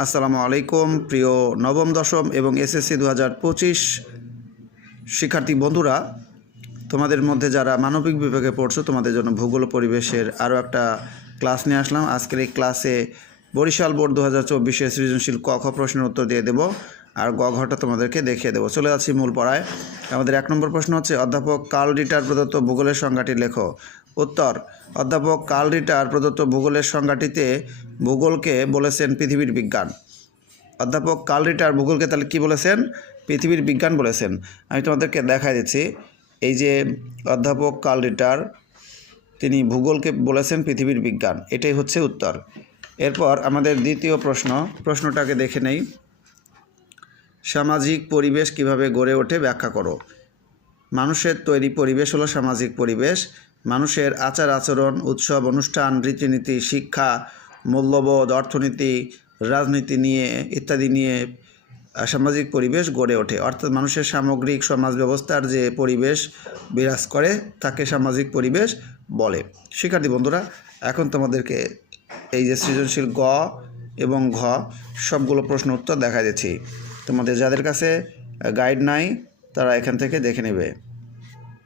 আসসালামু আলাইকুম প্রিয় নবম দশম এবং এসএসসি 2025 শিক্ষার্থী বন্ধুরা, তোমাদের মধ্যে যারা মানবিক বিভাগে পড়ছো তোমাদের জন্য ভূগোল পরিবেশের আরও একটা ক্লাস নিয়ে আসলাম। আজকের এই ক্লাসে বরিশাল বোর্ড 2024 সৃজনশীল ক খ প্রশ্নের উত্তর দিয়ে দেবো আর গ ঘটা তোমাদেরকে দেখিয়ে দেবো। চলে যাচ্ছি মূল পড়ায়। আমাদের 1 নম্বর প্রশ্ন হচ্ছে, অধ্যাপক কার্ল রিটার প্রদত্ত ভূগোলের সংজ্ঞাটি লেখো। উত্তর, অধ্যাপক কার্ল রিটার প্রদত্ত ভূগোলের সংজ্ঞাটিতে ভূগোলকে বলেছেন পৃথিবীর বিজ্ঞান। অধ্যাপক কার্ল রিটার ভূগোলকে তাহলে কী বলেছেন? পৃথিবীর বিজ্ঞান বলেছেন। আমি তোমাদেরকে দেখাই দিচ্ছি। এই যে অধ্যাপক কার্ল রিটার, তিনি ভূগোলকে বলেছেন পৃথিবীর বিজ্ঞান, এটাই হচ্ছে উত্তর। এরপর আমাদের দ্বিতীয় প্রশ্নটাকে দেখে নেই। সামাজিক পরিবেশ কিভাবে গড়ে ওঠে ব্যাখ্যা করো। মানুষের তৈরি পরিবেশ হলো সামাজিক পরিবেশ। মানুষের আচার আচরণ, উৎসব অনুষ্ঠান, রীতিনীতি, শিক্ষা, মূল্যবোধ, অর্থনীতি, রাজনীতি নিয়ে ইত্যাদি নিয়ে সামাজিক পরিবেশ গড়ে ওঠে। অর্থাৎ মানুষের সামগ্রিক সমাজ ব্যবস্থার যে পরিবেশ বিরাজ করে তাকে সামাজিক পরিবেশ বলে। শিক্ষার্থী বন্ধুরা, এখন তোমাদেরকে এই যে সৃজনশীল গ এবং ঘ সবগুলো প্রশ্ন উত্তর দেখা দিচ্ছি। তোমাদের যাদের কাছে গাইড নাই তারা এখান থেকে দেখে নেবে।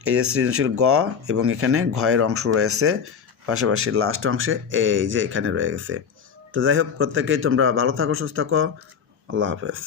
এই যে সৃজনশীল গ এবং এখানে ঘয়ের অংশ রয়েছে, পাশাপাশি লাস্ট অংশে এই যে এখানে রয়ে গেছে। তো যাই হোক, প্রত্যেকেই তোমরা ভালো থাকো, সুস্থ থাকো। আল্লাহ হাফেজ।